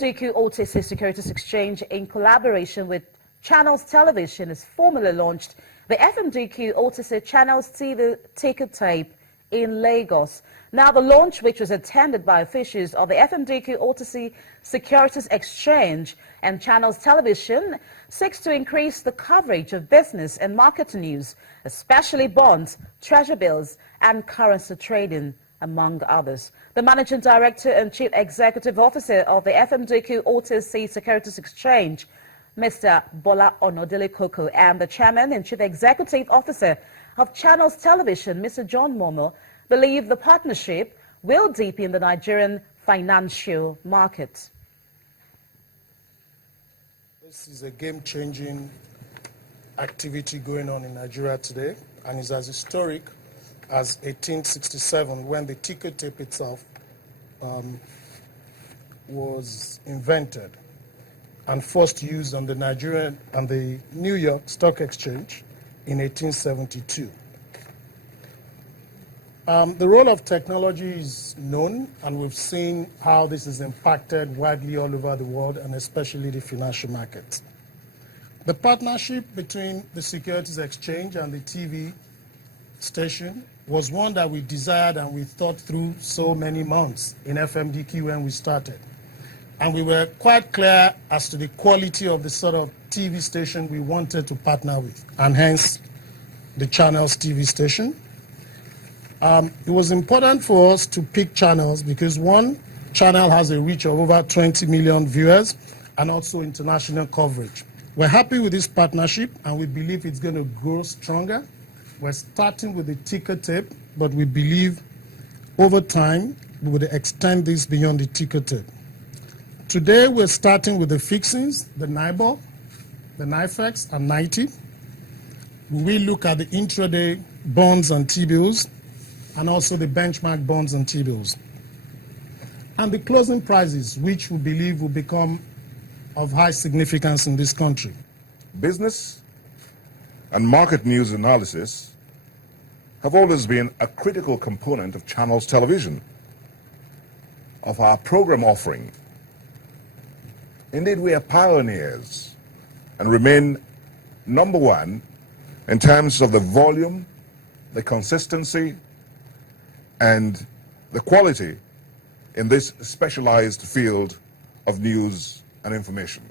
FMDQ OTC Securities Exchange, in collaboration with Channels Television, has formally launched the FMDQ OTC Channels TV ticker tape in Lagos. Now, the launch, which was attended by officials of the FMDQ OTC Securities Exchange and Channels Television, seeks to increase the coverage of business and market news, especially bonds, treasury bills, and currency trading, among others. The Managing Director and Chief Executive Officer of the FMDQ OTC Securities Exchange, Mr. Bola Onodele Koko, and the Chairman and Chief Executive Officer of Channels Television, Mr. John Momo, believe the partnership will deepen the Nigerian financial market. This is a game-changing activity going on in Nigeria today, and is as historic as 1867, when the ticker tape itself was invented and first used on the Nigerian and the New York Stock Exchange in 1872. The role of technology is known, and we've seen how this is impacted widely all over the world, and especially the financial markets. The partnership between the Securities Exchange and the TV station was one that we desired and we thought through so many months in FMDQ when we started. And we were quite clear as to the quality of the sort of TV station we wanted to partner with, and hence the Channels TV station. It was important for us to pick Channels because one channel has a reach of over 20 million viewers and also international coverage. We're happy with this partnership and we believe it's going to grow stronger. We're starting with the ticker tape, but we believe over time we would extend this beyond the ticker tape. Today we're starting with the fixings, the NIBOR, the NIFEX, and 90. We look at the intraday bonds and T-bills, and also the benchmark bonds and T-bills. And the closing prices, which we believe will become of high significance in this country. Business and market news analysis have always been a critical component of Channels Television, of our program offering. Indeed, we are pioneers and remain number one in terms of the volume, the consistency, and the quality in this specialized field of news and information.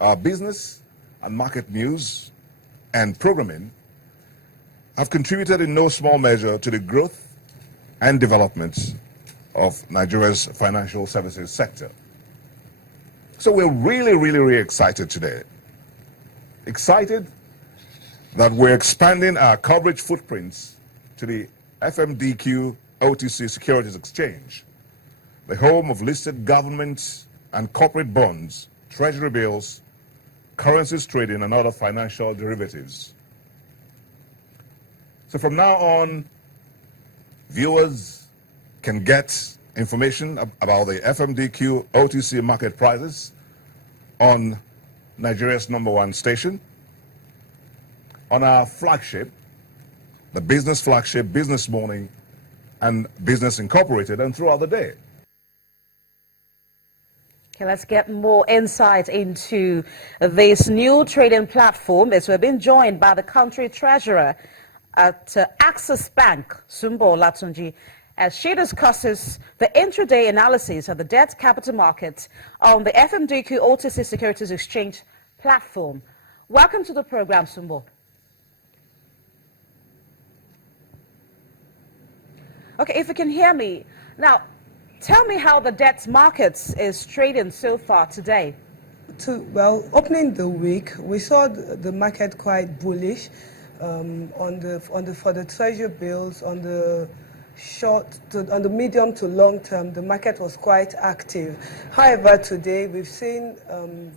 Our business and market news and programming have contributed in no small measure to the growth and development of Nigeria's financial services sector. So we're really excited today. Excited that we're expanding our coverage footprints to the FMDQ OTC Securities Exchange, the home of listed government and corporate bonds, treasury bills, currencies trading, and other financial derivatives. So from now on, viewers can get information about the FMDQ OTC market prices on Nigeria's #1 station, on our flagship, the business flagship, Business Morning, and Business Incorporated, and throughout the day. Okay, let's get more insight into this new trading platform as we're being joined by the country treasurer at Access Bank, Sumbo Latunji, as she discusses the intraday analysis of the debt capital market on the FMDQ OTC Securities Exchange platform. Welcome to the program, Sumbo. Okay, if you can hear me. Now, tell me how the debt markets is trading so far today. Well, opening the week, we saw the market quite bullish for the treasury bills, on the on the medium to long term. The market was quite active. However, today we've seen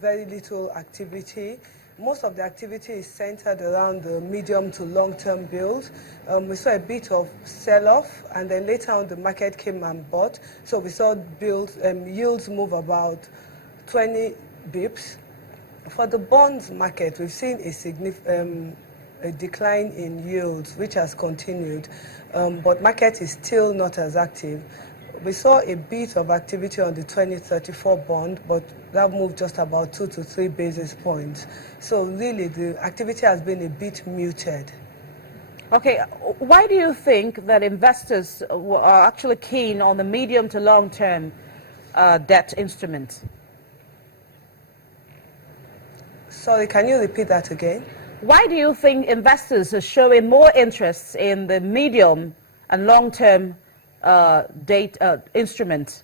very little activity. Most of the activity is centered around the medium to long-term bills. We saw a bit of sell-off, and then later on the market came and bought. So we saw bills, yields move about 20 bips. For the bonds market, we've seen a decline in yields, which has continued, but market is still not as active. We saw a bit of activity on the 2034 bond, but that moved just about 2 to 3 basis points. So really, the activity has been a bit muted. Okay, why do you think that investors are actually keen on the medium to long-term debt instrument? Sorry, can you repeat that again? Why do you think investors are showing more interest in the medium and long-term debt instrument?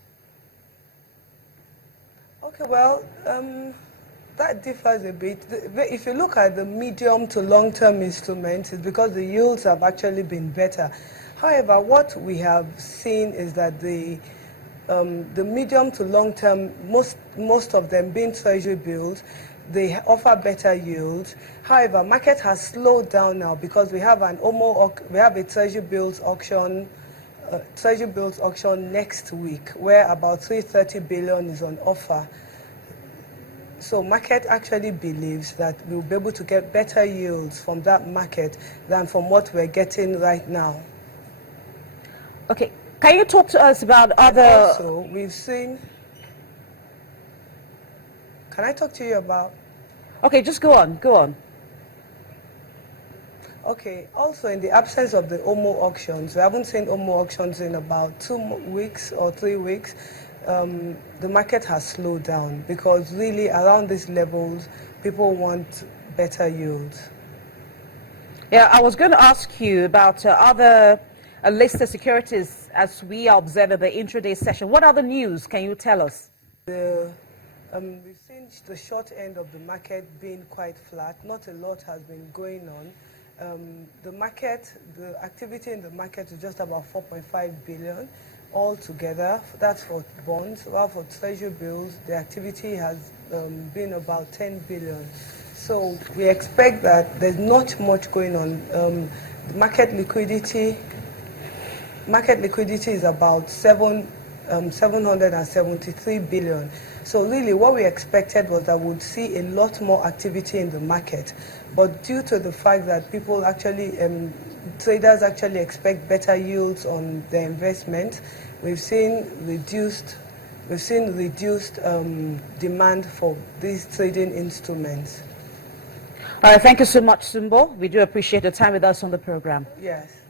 Okay, well, that differs a bit. If you look at the medium to long-term instruments, it's because the yields have actually been better. However, what we have seen is that the medium to long-term, most of them being treasury bills, they offer better yields. However, market has slowed down now because we have a treasury bills auction next week where about 330 billion is on offer. So market actually believes that we'll be able to get better yields from that market than from what we're getting right now. Okay, can you talk to us about other... Also, we've seen... Can I talk to you about... Okay, just go on, go on. Okay, also in the absence of the OMO auctions, we haven't seen OMO auctions in about 2 weeks or 3 weeks. The market has slowed down because really around these levels, people want better yields. Yeah, I was going to ask you about other listed securities as we are observing the intraday session. What other news can you tell us? We've seen the short end of the market being quite flat. Not a lot has been going on. The activity in the market is just about 4.5 billion altogether. That's for bonds. While for treasury bills, the activity has been about 10 billion. So we expect that there's not much going on. Market liquidity is about 773 billion. So really what we expected was that we'd see a lot more activity in the market. But due to the fact that people actually, traders actually expect better yields on their investment, we've seen reduced demand for these trading instruments. All right, thank you so much, Sumbo. We do appreciate your time with us on the program. Yes.